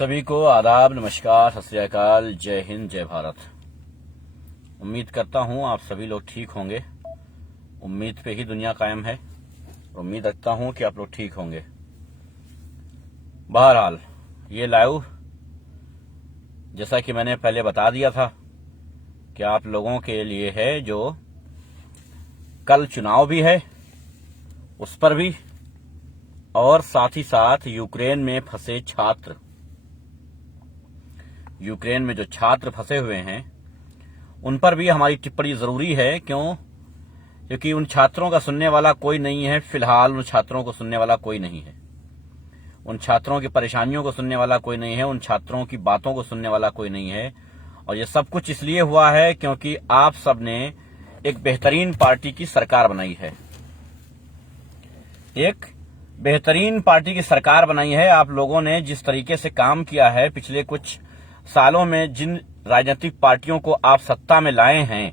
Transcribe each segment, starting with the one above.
सभी को आदाब, नमस्कार, सत श्री अकाल, जय हिंद, जय भारत। उम्मीद करता हूं आप सभी लोग ठीक होंगे। उम्मीद पे ही दुनिया कायम है। उम्मीद रखता हूं कि आप लोग ठीक होंगे। बहरहाल ये लाइव, जैसा कि मैंने पहले बता दिया था, कि आप लोगों के लिए है। जो कल चुनाव भी है उस पर भी, और साथ ही साथ यूक्रेन में फंसे छात्र, यूक्रेन में जो छात्र फंसे हुए हैं उन पर भी हमारी टिप्पणी जरूरी है। क्योंकि उन छात्रों का सुनने वाला कोई नहीं है। फिलहाल उन छात्रों को सुनने वाला कोई नहीं है। उन छात्रों की परेशानियों को सुनने वाला कोई नहीं है। उन छात्रों की बातों को सुनने वाला कोई नहीं है। और ये सब कुछ इसलिए हुआ है क्योंकि आप सब ने एक बेहतरीन पार्टी की सरकार बनाई है। एक बेहतरीन पार्टी की सरकार बनाई है। आप लोगों ने जिस तरीके से काम किया है पिछले कुछ सालों में, जिन राजनीतिक पार्टियों को आप सत्ता में लाए हैं,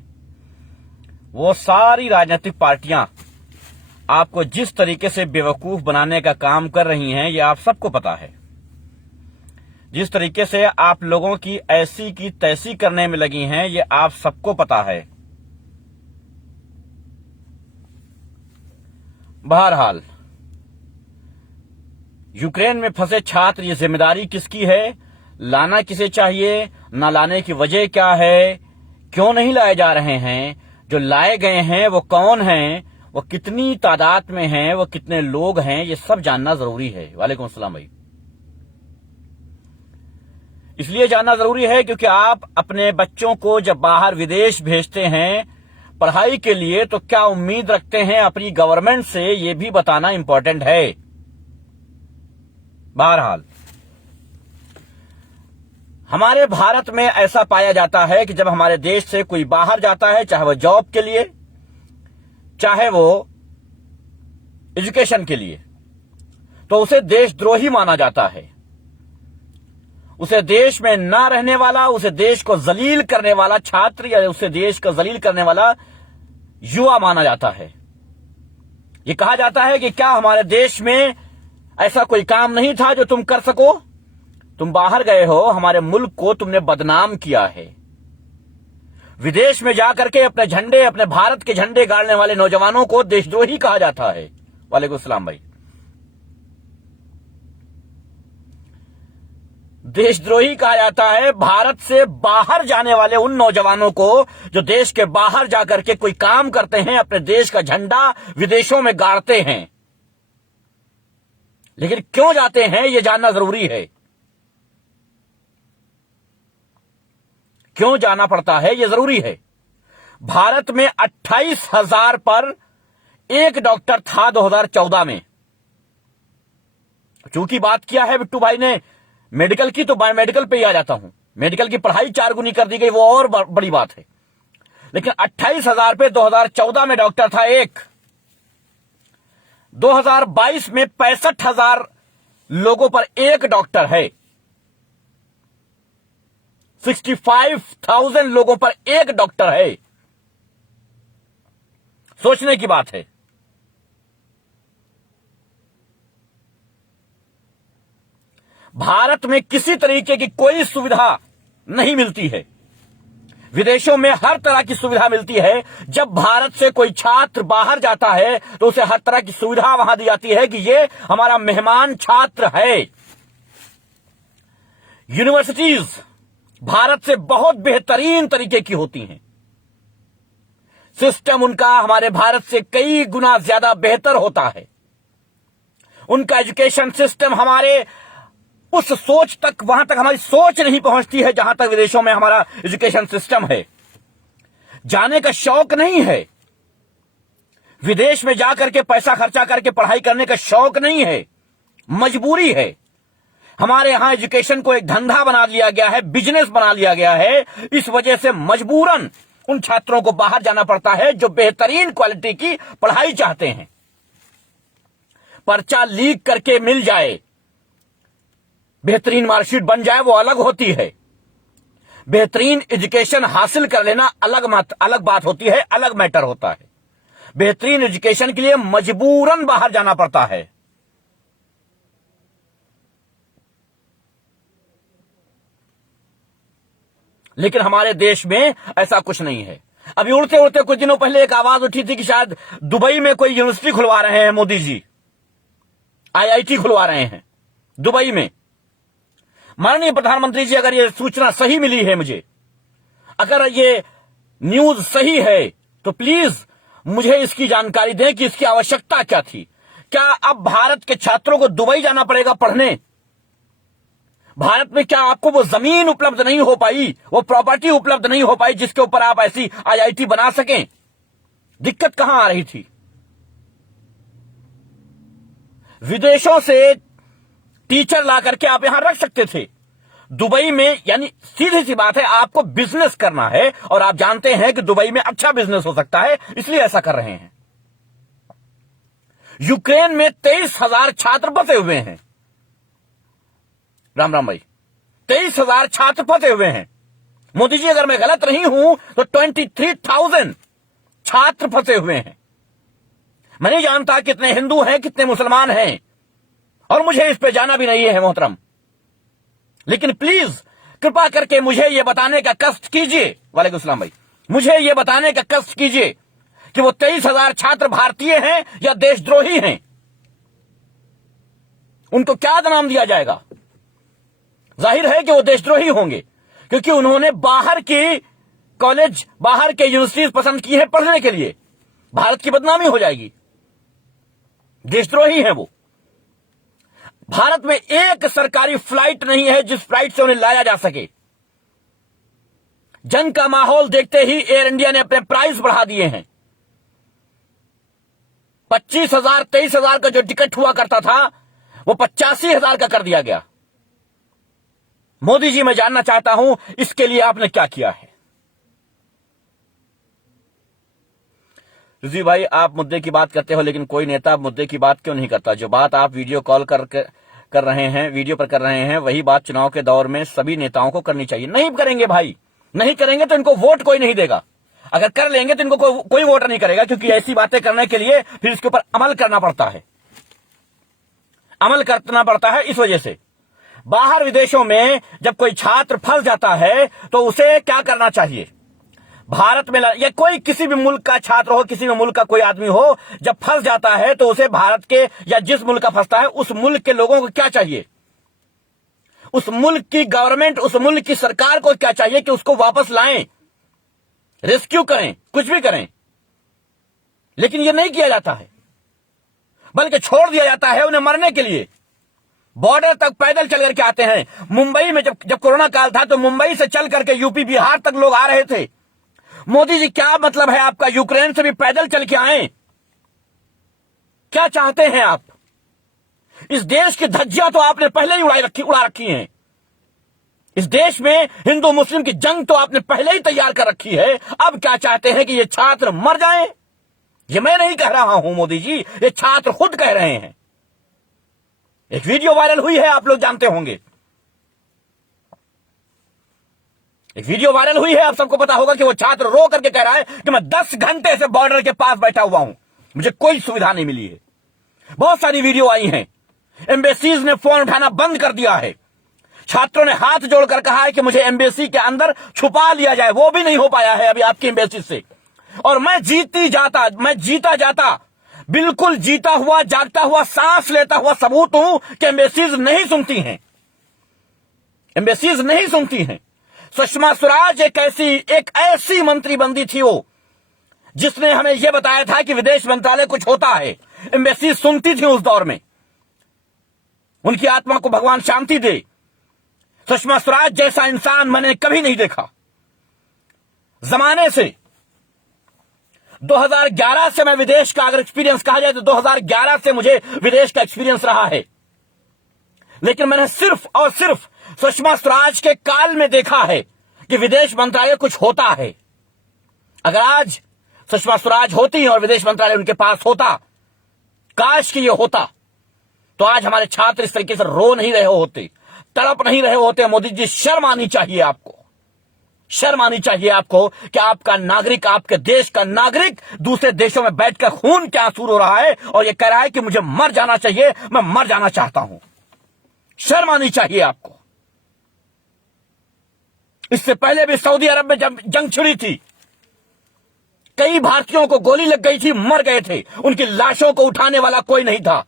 वो सारी राजनीतिक पार्टियां आपको जिस तरीके से बेवकूफ बनाने का काम कर रही हैं, ये आप सबको पता है। जिस तरीके से आप लोगों की ऐसी की तैसी करने में लगी हैं, ये आप सबको पता है। बहरहाल यूक्रेन में फंसे छात्र, ये जिम्मेदारी किसकी है? लाना किसे चाहिए? न लाने की वजह क्या है? क्यों नहीं लाए जा रहे हैं? जो लाए गए हैं वो कौन हैं? वो कितनी तादाद में हैं? वो कितने लोग हैं? ये सब जानना जरूरी है। वालेकुम अस्सलाम भाई। इसलिए जानना जरूरी है क्योंकि आप अपने बच्चों को जब बाहर विदेश भेजते हैं पढ़ाई के लिए, तो क्या उम्मीद रखते हैं अपनी गवर्नमेंट से, ये भी बताना इंपॉर्टेंट है। बहरहाल हमारे भारत में ऐसा पाया जाता है कि जब हमारे देश से कोई बाहर जाता है, चाहे वो जॉब के लिए, चाहे वो एजुकेशन के लिए, तो उसे देशद्रोही माना जाता है। उसे देश में ना रहने वाला, उसे देश को जलील करने वाला छात्र, या उसे देश को जलील करने वाला युवा माना जाता है। ये कहा जाता है कि क्या हमारे देश में ऐसा कोई काम नहीं था जो तुम कर सको? तुम बाहर गए हो, हमारे मुल्क को तुमने बदनाम किया है। विदेश में जाकर के अपने झंडे, अपने भारत के झंडे गाड़ने वाले नौजवानों को देशद्रोही कहा जाता है। वालेकुम अस्सलाम भाई। देशद्रोही कहा जाता है भारत से बाहर जाने वाले उन नौजवानों को जो देश के बाहर जाकर के कोई काम करते हैं, अपने देश का झंडा विदेशों में गाड़ते हैं। लेकिन क्यों जाते हैं यह जानना जरूरी है। क्यों जाना पड़ता है यह जरूरी है। भारत में 28,000 पर एक डॉक्टर था 2014 में। चूंकि बात किया है बिट्टू भाई ने मेडिकल की, तो बायोमेडिकल पे ही आ जाता हूं। मेडिकल की पढ़ाई 4 गुनी कर दी गई, वो और बड़ी बात है। लेकिन 28,000 पे 2014 में डॉक्टर था एक। 2022 में 65,000 लोगों पर एक डॉक्टर है। 65,000 लोगों पर एक डॉक्टर है। सोचने की बात है। भारत में किसी तरीके की कोई सुविधा नहीं मिलती है। विदेशों में हर तरह की सुविधा मिलती है। जब भारत से कोई छात्र बाहर जाता है तो उसे हर तरह की सुविधा वहां दी जाती है कि ये हमारा मेहमान छात्र है। यूनिवर्सिटीज भारत से बहुत बेहतरीन तरीके की होती हैं। सिस्टम उनका हमारे भारत से कई गुना ज्यादा बेहतर होता है। उनका एजुकेशन सिस्टम हमारे उस सोच तक, वहां तक हमारी सोच नहीं पहुंचती है जहां तक विदेशों में हमारा एजुकेशन सिस्टम है। जाने का शौक नहीं है। विदेश में जाकर के पैसा खर्चा करके पढ़ाई करने का शौक नहीं है, मजबूरी है। हमारे यहां एजुकेशन को एक धंधा बना लिया गया है, बिजनेस बना लिया गया है। इस वजह से मजबूरन उन छात्रों को बाहर जाना पड़ता है जो बेहतरीन क्वालिटी की पढ़ाई चाहते हैं। पर्चा लीक करके मिल जाए, बेहतरीन मार्कशीट बन जाए, वो अलग होती है। बेहतरीन एजुकेशन हासिल कर लेना अलग बात होती है, अलग मैटर होता है। बेहतरीन एजुकेशन के लिए मजबूरन बाहर जाना पड़ता है। लेकिन हमारे देश में ऐसा कुछ नहीं है। अभी उड़ते उड़ते कुछ दिनों पहले एक आवाज उठी थी कि शायद दुबई में कोई यूनिवर्सिटी खुलवा रहे हैं मोदी जी, आईआईटी खुलवा रहे हैं दुबई में। माननीय प्रधानमंत्री जी, अगर यह सूचना सही मिली है मुझे, अगर ये न्यूज सही है, तो प्लीज मुझे इसकी जानकारी दें कि इसकी आवश्यकता क्या थी। क्या अब भारत के छात्रों को दुबई जाना पड़ेगा पढ़ने? भारत में क्या आपको वो जमीन उपलब्ध नहीं हो पाई, वो प्रॉपर्टी उपलब्ध नहीं हो पाई जिसके ऊपर आप ऐसी आईआईटी बना सकें? दिक्कत कहां आ रही थी? विदेशों से टीचर ला करके आप यहां रख सकते थे दुबई में। यानी सीधी सी बात है, आपको बिजनेस करना है और आप जानते हैं कि दुबई में अच्छा बिजनेस हो सकता है, इसलिए ऐसा कर रहे हैं। यूक्रेन में 23,000 छात्र फंसे हुए हैं। राम राम भाई, 23,000 छात्र फंसे हुए हैं। मोदी जी, अगर मैं गलत नहीं हूं तो 23,000 छात्र फंसे हुए हैं। मैं नहीं जानता कितने हिंदू हैं, कितने मुसलमान हैं, और मुझे इस पे जाना भी नहीं है मोहतरम, लेकिन प्लीज कृपा करके मुझे यह बताने का कष्ट कीजिए, वालेकुम सलाम भाई, मुझे यह बताने का कष्ट कीजिए कि वो 23,000 छात्र भारतीय हैं या देशद्रोही हैं। उनको क्या नाम दिया जाएगा? जाहिर है कि वो देशद्रोही होंगे, क्योंकि उन्होंने बाहर की कॉलेज, बाहर के यूनिवर्सिटीज पसंद की है पढ़ने के लिए। भारत की बदनामी हो जाएगी। देशद्रोही हैं वो। भारत में एक सरकारी फ्लाइट नहीं है जिस फ्लाइट से उन्हें लाया जा सके। जंग का माहौल देखते ही एयर इंडिया ने अपने प्राइस बढ़ा दिए हैं। 25,000 23,000 का जो टिकट हुआ करता था वो 85,000 का कर दिया गया। मोदी जी, मैं जानना चाहता हूं इसके लिए आपने क्या किया है? रिजवी भाई, आप मुद्दे की बात करते हो, लेकिन कोई नेता मुद्दे की बात क्यों नहीं करता? जो बात आप वीडियो कॉल कर रहे हैं, वीडियो पर कर रहे हैं, वही बात चुनाव के दौर में सभी नेताओं को करनी चाहिए। नहीं करेंगे भाई, नहीं करेंगे तो इनको वोट कोई नहीं देगा। अगर कर लेंगे तो इनको कोई वोट नहीं करेगा, क्योंकि ऐसी बातें करने के लिए फिर इसके ऊपर अमल करना पड़ता है, अमल करना पड़ता है। इस वजह से बाहर विदेशों में जब कोई छात्र फंस जाता है तो उसे क्या करना चाहिए? भारत में या कोई किसी भी मुल्क का छात्र हो, किसी भी मुल्क का कोई आदमी हो, जब फंस जाता है तो उसे भारत के या जिस मुल्क का फंसता है उस मुल्क के लोगों को क्या चाहिए? उस मुल्क की गवर्नमेंट, उस मुल्क की सरकार को क्या चाहिए कि उसको वापस लाएं, रेस्क्यू करें, कुछ भी करें। लेकिन यह नहीं किया जाता है, बल्कि छोड़ दिया जाता है उन्हें मरने के लिए। बॉर्डर तक पैदल चल करके आते हैं। मुंबई में जब कोरोना काल था तो मुंबई से चल करके यूपी बिहार तक लोग आ रहे थे। मोदी जी, क्या मतलब है आपका? यूक्रेन से भी पैदल चल के आए? क्या चाहते हैं आप? इस देश की धज्जियां तो आपने पहले ही उड़ा रखी हैं। इस देश में हिंदू मुस्लिम की जंग तो आपने पहले ही तैयार कर रखी है। अब क्या चाहते हैं कि ये छात्र मर जाएं? ये मैं नहीं कह रहा हूं मोदी जी, ये छात्र खुद कह रहे हैं। एक वीडियो वायरल हुई है, आप लोग जानते होंगे। एक वीडियो वायरल हुई है, आप सबको पता होगा कि वो छात्र रो करके कह रहा है कि मैं 10 घंटे से बॉर्डर के पास बैठा हुआ हूं, मुझे कोई सुविधा नहीं मिली है। बहुत सारी वीडियो आई हैं। एम्बेसीज ने फोन उठाना बंद कर दिया है। छात्रों ने हाथ जोड़कर कहा है कि मुझे एम्बेसी के अंदर छुपा लिया जाए, वो भी नहीं हो पाया है अभी आपकी एम्बेसी से। और मैं जीता जाता, बिल्कुल जीता हुआ, जागता हुआ, सांस लेता हुआ सबूत हूं कि एम्बेसीज नहीं सुनती हैं। एम्बेसीज नहीं सुनती हैं। सुषमा स्वराज एक ऐसी मंत्री बंदी थी वो, जिसने हमें यह बताया था कि विदेश मंत्रालय कुछ होता है। एम्बेसी सुनती थी उस दौर में। उनकी आत्मा को भगवान शांति दे। सुषमा स्वराज जैसा इंसान मैंने कभी नहीं देखा। जमाने से 2011 से मैं विदेश का अगर एक्सपीरियंस कहा जाए तो 2011 से मुझे विदेश का एक्सपीरियंस रहा है, लेकिन मैंने सिर्फ और सिर्फ सुषमा स्वराज के काल में देखा है कि विदेश मंत्रालय कुछ होता है। अगर आज सुषमा स्वराज होती और विदेश मंत्रालय उनके पास होता, काश कि ये होता, तो आज हमारे छात्र इस तरीके से रो नहीं रहे होते, तड़प नहीं रहे होते। मोदी जी, शर्म आनी चाहिए आपको, शर्म आनी चाहिए आपको कि आपका नागरिक, आपके देश का नागरिक दूसरे देशों में बैठकर खून के आंसू रो रहा है और ये कह रहा है कि मुझे मर जाना चाहिए, मैं मर जाना चाहता हूं। शर्म आनी चाहिए आपको। इससे पहले भी सऊदी अरब में जब जंग छिड़ी थी, कई भारतीयों को गोली लग गई थी, मर गए थे, उनकी लाशों को उठाने वाला कोई नहीं था।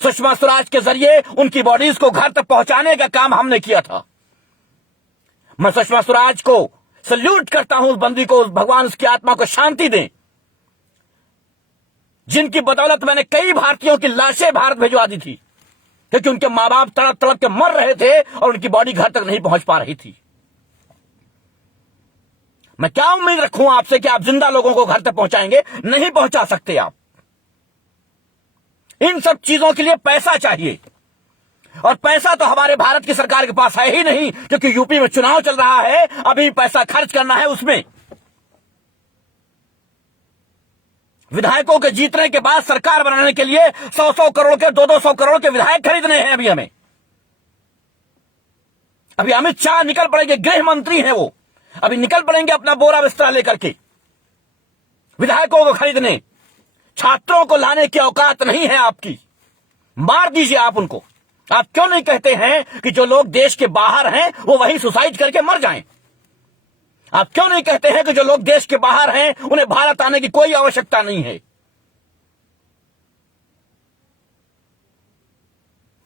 सुषमा स्वराज के जरिए उनकी बॉडीज को घर तक पहुंचाने का काम हमने किया था। मैं सुषमा स्वराज को सल्यूट करता हूं, उस बंदी को, भगवान उसकी आत्मा को शांति दें, जिनकी बदौलत मैंने कई भारतीयों की लाशें भारत भिजवा दी थी, क्योंकि उनके मां बाप तड़प तड़प के मर रहे थे और उनकी बॉडी घर तक नहीं पहुंच पा रही थी। मैं क्या उम्मीद रखूं आपसे कि आप जिंदा लोगों को घर तक पहुंचाएंगे? नहीं पहुंचा सकते आप। इन सब चीजों के लिए पैसा चाहिए, और पैसा तो हमारे भारत की सरकार के पास है ही नहीं, क्योंकि यूपी में चुनाव चल रहा है, अभी पैसा खर्च करना है उसमें। विधायकों के जीतने के बाद सरकार बनाने के लिए 100-100 करोड़ के, 200-200 करोड़ के विधायक खरीदने हैं। अभी अमित शाह निकल पड़ेंगे, गृह मंत्री हैं वो, अभी निकल पड़ेंगे अपना बोरा बिस्तरा लेकर के विधायकों को खरीदने। छात्रों को लाने की औकात नहीं है आपकी, मार दीजिए आप उनको। आप क्यों नहीं कहते हैं कि जो लोग देश के बाहर हैं वो वही सुसाइड करके मर जाएं? आप क्यों नहीं कहते हैं कि जो लोग देश के बाहर हैं उन्हें भारत आने की कोई आवश्यकता नहीं है?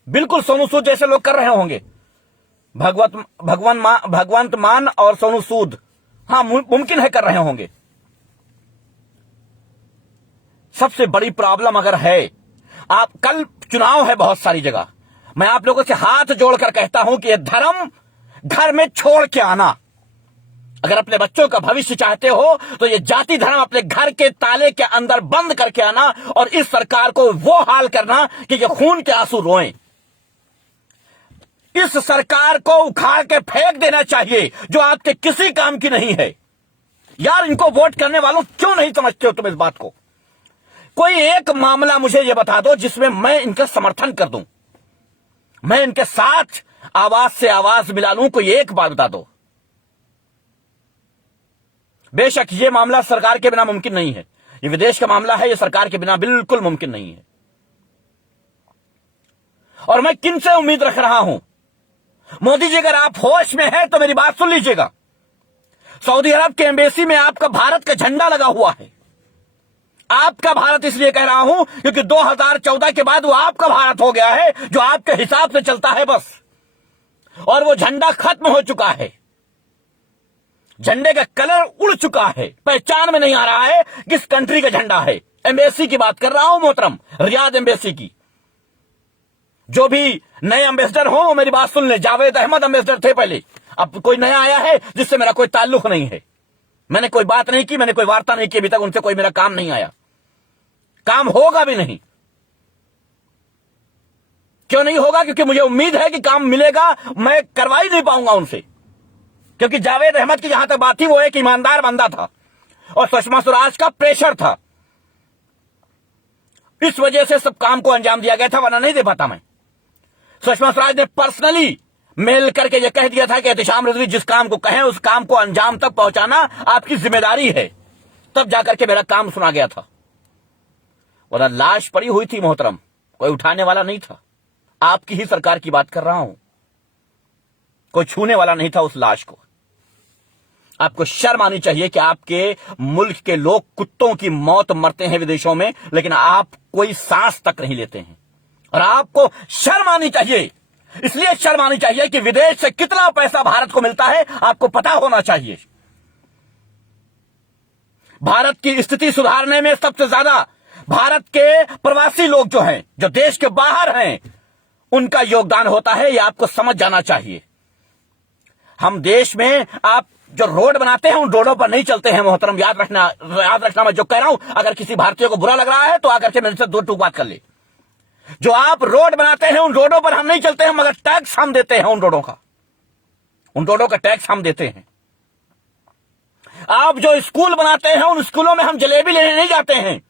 बिल्कुल सोनू सूद जैसे लोग कर रहे होंगे, भगवंत मान और सोनू सूद, हां मुमकिन है कर रहे होंगे। सबसे बड़ी प्रॉब्लम अगर है, आप कल चुनाव है बहुत सारी जगह, मैं आप लोगों से हाथ जोड़कर कहता हूं कि यह धर्म घर में छोड़ के आना। अगर अपने बच्चों का भविष्य चाहते हो तो ये जाति धर्म अपने घर के ताले के अंदर बंद करके आना, और इस सरकार को वो हाल करना कि ये खून के आंसू रोएं। इस सरकार को उखाड़ के फेंक देना चाहिए, जो आपके किसी काम की नहीं है। यार, इनको वोट करने वालों क्यों नहीं समझते हो तुम इस बात को? कोई एक मामला मुझे यह बता दो जिसमें मैं इनका समर्थन कर दूं, मैं इनके साथ आवाज से आवाज मिला लूं। कोई एक बात बता दो। बेशक ये मामला सरकार के बिना मुमकिन नहीं है, ये विदेश का मामला है, ये सरकार के बिना बिल्कुल मुमकिन नहीं है। और मैं किन से उम्मीद रख रहा हूं? मोदी जी, अगर आप होश में हैं तो मेरी बात सुन लीजिएगा। सऊदी अरब के एम्बेसी में आपका भारत का झंडा लगा हुआ है। आपका भारत इसलिए कह रहा हूं क्योंकि 2014 के बाद वो आपका भारत हो गया है, जो आपके हिसाब से चलता है बस, और वो झंडा खत्म हो चुका है। झंडे का कलर उड़ चुका है, पहचान में नहीं आ रहा है किस कंट्री का झंडा है। एम्बेसी की बात कर रहा हूं मोहतरम, रियाद एम्बेसी की। जो भी नए एम्बेसडर हो मेरी बात सुन ले। जावेद अहमद एम्बेसडर थे पहले, अब कोई नया आया है जिससे मेरा कोई ताल्लुक नहीं है। मैंने कोई बात नहीं की, मैंने कोई वार्ता नहीं की अभी तक, उनसे कोई मेरा काम नहीं आया, काम होगा भी नहीं। क्यों नहीं होगा? क्योंकि मुझे उम्मीद है कि काम मिलेगा, मैं करवा ही नहीं पाऊंगा उनसे। क्योंकि जावेद अहमद की जहां तक बात थी, वो एक ईमानदार बंदा था और सुषमा स्वराज का प्रेशर था, इस वजह से सब काम को अंजाम दिया गया था, वरना नहीं दे पाता मैं। सुषमा स्वराज ने पर्सनली मेल करके यह कह दिया था कि एहतिशाम रिजवी जिस काम को कहें उस काम को अंजाम तक पहुंचाना आपकी जिम्मेदारी है, तब जाकर के मेरा काम सुना गया था। वरना लाश पड़ी हुई थी मोहतरम, कोई उठाने वाला नहीं था। आपकी ही सरकार की बात कर रहा हूं, कोई छूने वाला नहीं था उस लाश को। आपको शर्म आनी चाहिए कि आपके मुल्क के लोग कुत्तों की मौत मरते हैं विदेशों में, लेकिन आप कोई सांस तक नहीं लेते हैं। और आपको शर्म आनी चाहिए, इसलिए शर्म आनी चाहिए कि विदेश से कितना पैसा भारत को मिलता है आपको पता होना चाहिए। भारत की स्थिति सुधारने में सबसे ज्यादा भारत के प्रवासी लोग जो हैं, जो देश के बाहर हैं, उनका योगदान होता है, यह आपको समझ जाना चाहिए। हम देश में आप जो रोड बनाते हैं उन रोडों पर नहीं चलते हैं मोहतरम, याद रखना मैं जो कह रहा हूं। अगर किसी भारतीय को बुरा लग रहा है तो आकर के मेरे से दो टूक बात कर ले। जो आप रोड बनाते हैं उन रोडों पर हम नहीं चलते हैं, मगर टैक्स हम देते हैं उन रोडों का, उन रोडों का टैक्स हम देते हैं। आप जो स्कूल बनाते हैं उन स्कूलों में हम जलेबी लेने नहीं जाते हैं।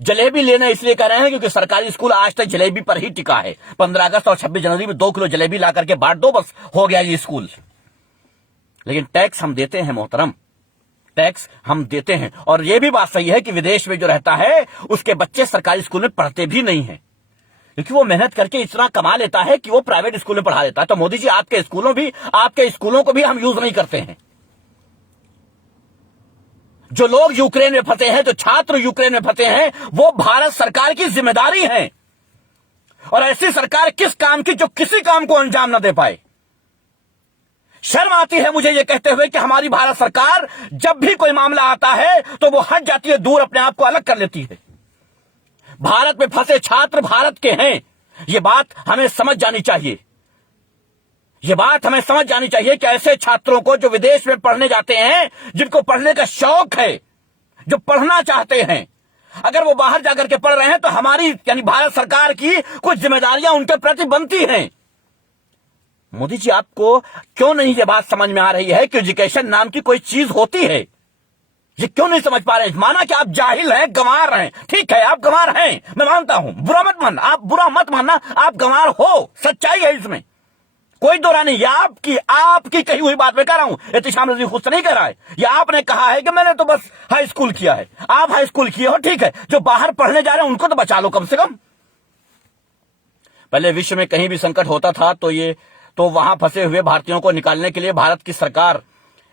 जलेबी लेना इसलिए कह रहे हैं क्योंकि सरकारी स्कूल आज तक जलेबी पर ही टिका है। 15 अगस्त और 26 जनवरी में 2 किलो जलेबी ला करके बांट दो, बस हो गया ये स्कूल। लेकिन टैक्स हम देते हैं मोहतरम, टैक्स हम देते हैं। और यह भी बात सही है कि विदेश में जो रहता है उसके बच्चे सरकारी स्कूल में पढ़ते भी नहीं हैं, क्योंकि वो मेहनत करके इतना कमा लेता है कि वो प्राइवेट स्कूल में पढ़ा देता है। तो मोदी जी, आपके स्कूलों को भी हम यूज नहीं करते हैं। जो लोग यूक्रेन में फंसे हैं, जो छात्र यूक्रेन में फंसे हैं, वो भारत सरकार की जिम्मेदारी है। और ऐसी सरकार किस काम की जो किसी काम को अंजाम न दे पाए। शर्म आती है मुझे ये कहते हुए कि हमारी भारत सरकार जब भी कोई मामला आता है तो वो हट जाती है, दूर अपने आप को अलग कर लेती है। भारत में फंसे छात्र भारत के हैं, ये बात हमें समझ जानी चाहिए। ये बात हमें समझ जानी चाहिए कि ऐसे छात्रों को जो विदेश में पढ़ने जाते हैं, जिनको पढ़ने का शौक है, जो पढ़ना चाहते हैं, अगर वो बाहर जाकर के पढ़ रहे हैं तो हमारी यानी भारत सरकार की कुछ जिम्मेदारियां उनके प्रति बनती हैं। मोदी जी, आपको क्यों नहीं ये बात समझ में आ रही है कि एजुकेशन नाम की कोई चीज होती है? ये क्यों नहीं समझ पा रहे हैं? माना कि आप जाहिल हैं, गंवार हैं, ठीक है, आप गंवार हैं, मैं मानता हूं, बुरा मत मानना, आप गंवार हो, सच्चाई है इसमें, कोई दो राय नहीं। ये आपकी कही हुई बात मैं कह रहा हूं, एहतिशाम रजवी खुद से नहीं कह रहा है। ये आपने कहा है कि मैंने तो बस हाई स्कूल किया है। आप हाई स्कूल किए हो, ठीक है, जो बाहर पढ़ने जा रहे हैं उनको तो बचा लो कम से कम। पहले विश्व में कहीं भी संकट होता था तो वहां फंसे हुए भारतीयों को निकालने के लिए भारत की सरकार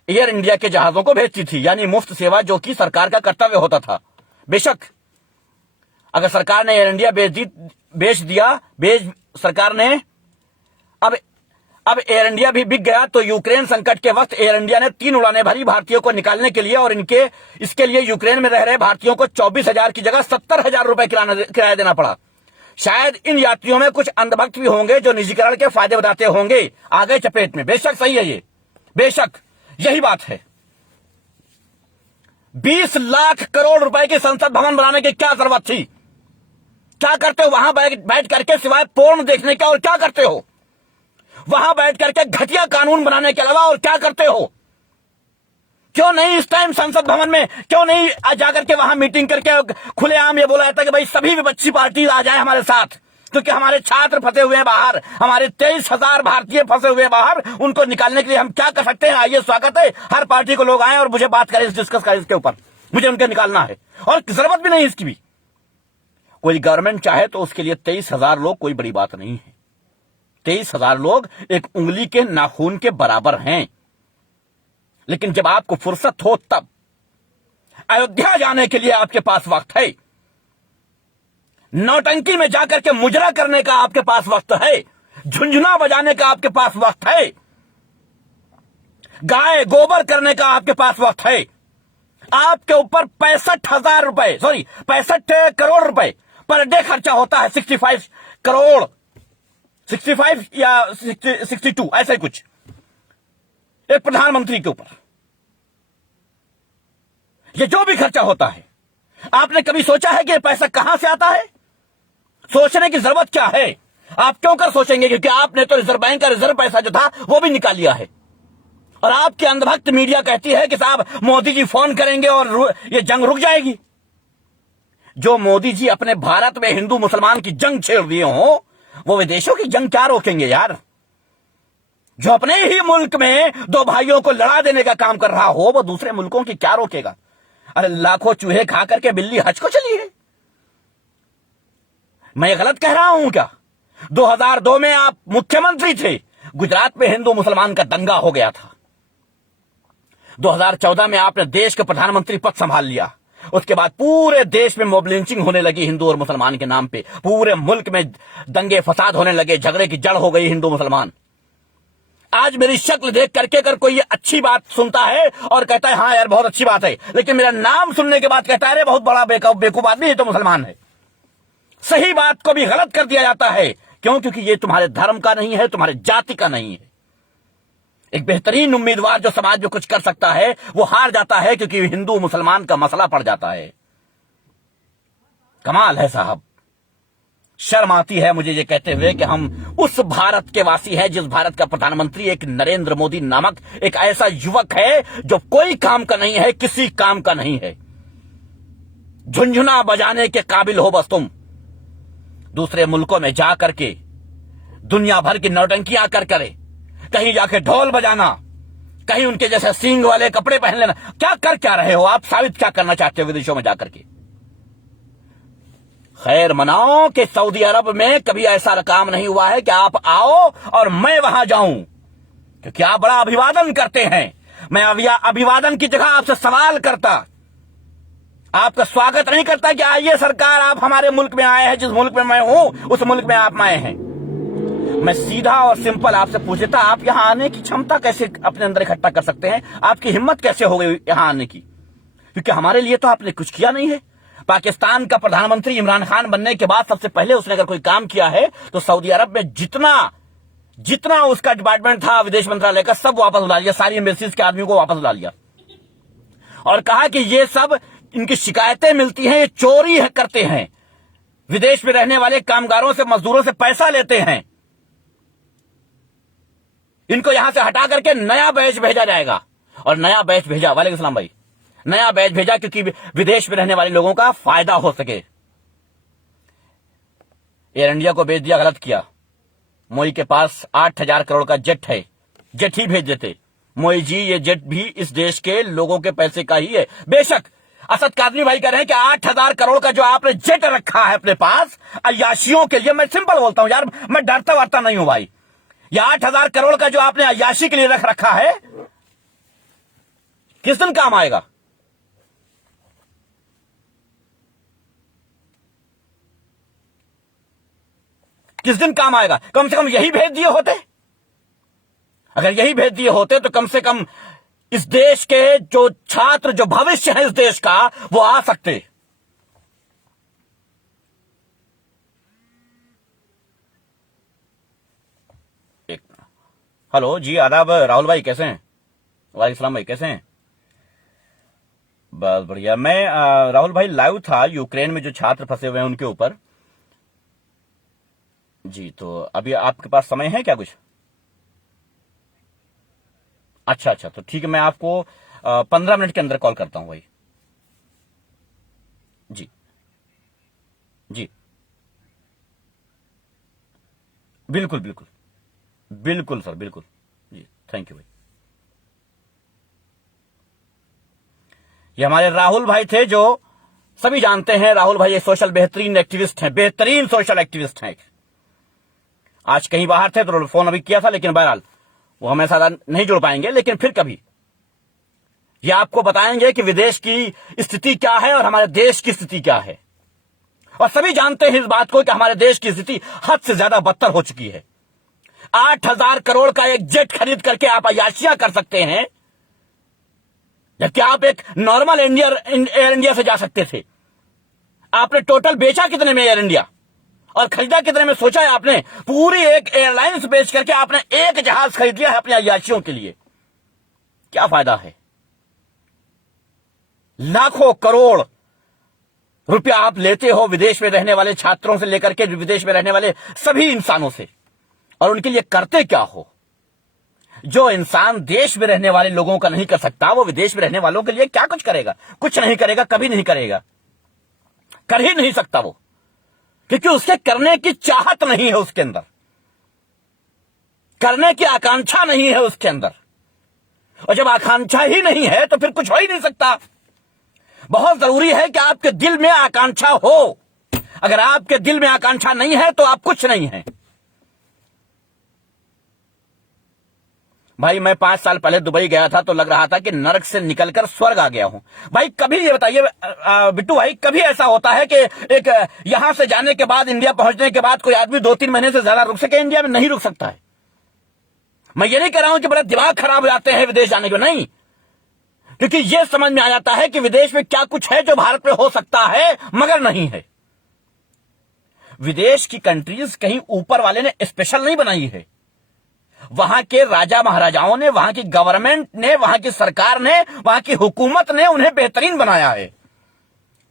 एयर इंडिया के जहाजों को भेजती थी, यानी मुफ्त सेवा, जो कि सरकार का कर्तव्य होता था। बेशक अगर सरकार ने एयर इंडिया सरकार ने अब एयर इंडिया भी बिक गया, तो यूक्रेन संकट के वक्त एयर इंडिया ने 3 उड़ानें भरी भारतीयों को निकालने के लिए, और इसके लिए यूक्रेन में रह रहे भारतीयों को 24,000 की जगह 70,000 रुपए किराया देना पड़ा। शायद इन यात्रियों में कुछ अंधभक्त भी होंगे जो निजीकरण के फायदे बताते होंगे, आ गए चपेट में। बेशक सही है, ये बेशक यही बात है। 20 लाख करोड़ रुपए की संसद भवन बनाने की क्या जरूरत थी? क्या करते हो वहां बैठ करके सिवाय पोर्न देखने का? और क्या करते हो वहां बैठ करके? घटिया कानून बनाने के अलावा और क्या करते हो? क्यों नहीं इस टाइम संसद भवन में, क्यों नहीं जाकर के वहां मीटिंग करके खुलेआम ये बोला जाता कि भाई सभी विपक्षी पार्टी आ जाए हमारे साथ, क्योंकि हमारे छात्र फंसे हुए हैं बाहर, हमारे 23,000 भारतीय फंसे हुए हैं बाहर, उनको निकालने के लिए हम क्या कर सकते हैं? आइए, स्वागत है, हर पार्टी को लोग आए और मुझे बात करें, डिस्कस करें इसके ऊपर, मुझे उनके निकालना है, और जरूरत भी नहीं इसकी भी। कोई गवर्नमेंट चाहे तो उसके लिए 23,000 लोग कोई बड़ी बात नहीं है। 23,000 लोग एक उंगली के नाखून के बराबर हैं। लेकिन जब आपको फुर्सत हो तब अयोध्या जाने के लिए आपके पास वक्त है, नौटंकी में जाकर के मुजरा करने का आपके पास वक्त है, झुंझुना बजाने का आपके पास वक्त है, गाय गोबर करने का आपके पास वक्त है। आपके ऊपर 65 करोड़ रुपए पर डे खर्चा होता है, 65 करोड़, 65 या 62 ऐसे कुछ, एक प्रधानमंत्री के ऊपर ये जो भी खर्चा होता है। आपने कभी सोचा है कि ये पैसा कहां से आता है? सोचने की जरूरत क्या है? आप क्यों कर सोचेंगे? क्योंकि आपने तो रिजर्व बैंक का रिजर्व पैसा जो था वो भी निकाल लिया है। और आपके अंधभक्त मीडिया कहती है कि साहब मोदी जी फोन करेंगे और ये जंग रुक जाएगी। जो मोदी जी अपने भारत में हिंदू मुसलमान की जंग छेड़ दिए हो, वो विदेशों की जंग क्या रोकेंगे यार? जो अपने ही मुल्क में 2 भाइयों को लड़ा देने का काम कर रहा हो, वो दूसरे मुल्कों की क्या रोकेगा? अरे लाखों चूहे खा करके बिल्ली हज को चली है। मैं गलत कह रहा हूं क्या? 2002 में आप मुख्यमंत्री थे, गुजरात में हिंदू मुसलमान का दंगा हो गया था। 2014 में आपने देश के प्रधानमंत्री पद संभाल लिया। उसके बाद पूरे देश में मॉब लिंचिंग होने लगी हिंदू और मुसलमान के नाम पे। पूरे मुल्क में दंगे फसाद होने लगे, झगड़े की जड़ हो गई हिंदू मुसलमान। आज मेरी शक्ल देख करके अगर कोई ये अच्छी बात सुनता है और कहता है हाँ यार बहुत अच्छी बात है, लेकिन मेरा नाम सुनने के बाद कहता है अरे बहुत बड़ा बेवकूफ आदमी, ये तो मुसलमान है। सही बात को भी गलत कर दिया जाता है। क्यों? क्योंकि ये तुम्हारे धर्म का नहीं है, तुम्हारे जाति का नहीं है। एक बेहतरीन उम्मीदवार जो समाज में कुछ कर सकता है वो हार जाता है क्योंकि हिंदू मुसलमान का मसला पड़ जाता है। कमाल है साहब, शर्म आती है मुझे ये कहते हुए कि हम उस भारत के वासी हैं जिस भारत का प्रधानमंत्री एक नरेंद्र मोदी नामक एक ऐसा युवक है जो कोई काम का नहीं है, किसी काम का नहीं है। झुंझुना बजाने के काबिल हो बस तुम। दूसरे मुल्कों में जा करके दुनिया भर की नौटंकियां करे, कहीं जाके ढोल बजाना, कहीं उनके जैसे सींग वाले कपड़े पहन लेना। क्या कर क्या रहे हो आप? साबित क्या करना चाहते हो विदेशों में जाकर के? खैर मनाओ कि सऊदी अरब में कभी ऐसा काम नहीं हुआ है कि आप आओ और मैं वहां जाऊं, क्योंकि आप बड़ा अभिवादन करते हैं। मैं अभिवादन की जगह आपसे सवाल करता, आपका स्वागत नहीं करता कि आइए सरकार आप हमारे मुल्क में आए हैं, जिस मुल्क में मैं हूं उस मुल्क में आप आए हैं। मैं सीधा और सिंपल आपसे पूछता, आप यहां आने की क्षमता कैसे अपने अंदर इकट्ठा कर सकते हैं? आपकी हिम्मत कैसे हो गई यहां आने की? क्योंकि हमारे लिए तो आपने कुछ किया नहीं है। पाकिस्तान का प्रधानमंत्री इमरान खान बनने के बाद सबसे पहले उसने अगर कोई काम किया है तो सऊदी अरब में जितना उसका डिपार्टमेंट था विदेश मंत्रालय का, सब वापस बुला लिया, सारी एम्बेसीज के आदमियों को वापस बुला लिया और कहा कि ये सब इनकी शिकायतें मिलती हैं, ये चोरी करते हैं, विदेश में रहने वाले कामगारों से, मजदूरों से पैसा लेते हैं, इनको यहां से हटा करके नया बैच भेजा जाएगा। और नया बैच भेजा, वालेकुम सलाम भाई, नया बैच भेजा क्योंकि विदेश में रहने वाले लोगों का फायदा हो सके। एयर इंडिया को भेज दिया, गलत किया। मोई के पास 8,000 करोड़ का जेट है, जेट ही भेज देते। मोई जी, ये जेट भी इस देश के लोगों के पैसे का ही है। बेशक असद कादरी भाई कह रहे हैं कि 8,000 करोड़ का जो आपने जेट रखा है अपने पास अय्याशियों के लिए, मैं सिंपल बोलता हूं यार, मैं डरता वरता नहीं हूं भाई, ये 8,000 करोड़ का जो आपने अय्याशी के लिए रख रखा है, किस दिन काम आएगा? किस दिन काम आएगा? कम से कम यही भेज दिए होते। अगर यही भेज दिए होते तो कम से कम इस देश के जो छात्र, जो भविष्य है इस देश का, वो आ सकते। हेलो जी, आदाब राहुल भाई, कैसे हैं? वालेकुम सलाम भाई, कैसे हैं? बस बढ़िया। मैं राहुल भाई लाइव था यूक्रेन में जो छात्र फंसे हुए हैं उनके ऊपर। जी, तो अभी आपके पास समय है क्या कुछ? अच्छा अच्छा, तो ठीक है, मैं आपको 15 मिनट के अंदर कॉल करता हूं भाई। जी जी, बिल्कुल बिल्कुल बिल्कुल सर, बिल्कुल जी, थैंक यू भाई। ये हमारे राहुल भाई थे, जो सभी जानते हैं। राहुल भाई एक सोशल बेहतरीन एक्टिविस्ट हैं, बेहतरीन सोशल एक्टिविस्ट हैं। आज कहीं बाहर थे तो फोन अभी किया था, लेकिन बहरहाल वो हमेशा नहीं जुड़ पाएंगे, लेकिन फिर कभी ये आपको बताएंगे कि विदेश की स्थिति क्या है और हमारे देश की स्थिति क्या है। और सभी जानते हैं इस बात को कि हमारे देश की स्थिति हद से ज्यादा बदतर हो चुकी है। 8,000 करोड़ का एक जेट खरीद करके आप अय्याशियां कर सकते हैं, जबकि आप एक नॉर्मल एयर इंडिया से जा सकते थे। आपने टोटल बेचा कितने में एयर इंडिया और खरीदा कितने में? सोचा है आपने? पूरी एक एयरलाइंस बेच करके आपने एक जहाज खरीद लिया है अपने अय्याशियों के लिए। क्या फायदा है? लाखों करोड़ रुपया आप लेते हो विदेश में रहने वाले छात्रों से लेकर के विदेश में रहने वाले सभी इंसानों से, और उनके लिए करते क्या हो? जो इंसान देश में रहने वाले लोगों का नहीं कर सकता, वो विदेश में रहने वालों के लिए क्या कुछ करेगा? कुछ नहीं करेगा, कभी नहीं करेगा, कर ही नहीं सकता वो, क्योंकि उसके करने की चाहत नहीं है उसके अंदर, करने की आकांक्षा नहीं है उसके अंदर। और जब आकांक्षा ही नहीं है तो फिर कुछ हो ही नहीं सकता। बहुत जरूरी है कि आपके दिल में आकांक्षा हो। अगर आपके दिल में आकांक्षा नहीं है तो आप कुछ नहीं है। भाई मैं 5 साल पहले दुबई गया था तो लग रहा था कि नरक से निकलकर स्वर्ग आ गया हूं। भाई कभी ये बताइए बिट्टू भाई, कभी ऐसा होता है कि एक यहां से जाने के बाद, इंडिया पहुंचने के बाद कोई आदमी 2-3 महीने से ज्यादा रुक सके? इंडिया में नहीं रुक सकता है। मैं ये नहीं कह रहा हूं कि बड़ा दिमाग खराब हो जाते हैं विदेश जाने के, नहीं, क्योंकि ये समझ में आ जाता है कि विदेश में क्या कुछ है जो भारत में हो सकता है मगर नहीं है। विदेश की कंट्रीज कहीं ऊपर वाले ने स्पेशल नहीं बनाई है। वहां के राजा महाराजाओं ने, वहां की गवर्नमेंट ने, वहां की सरकार ने, वहां की हुकूमत ने उन्हें बेहतरीन बनाया है।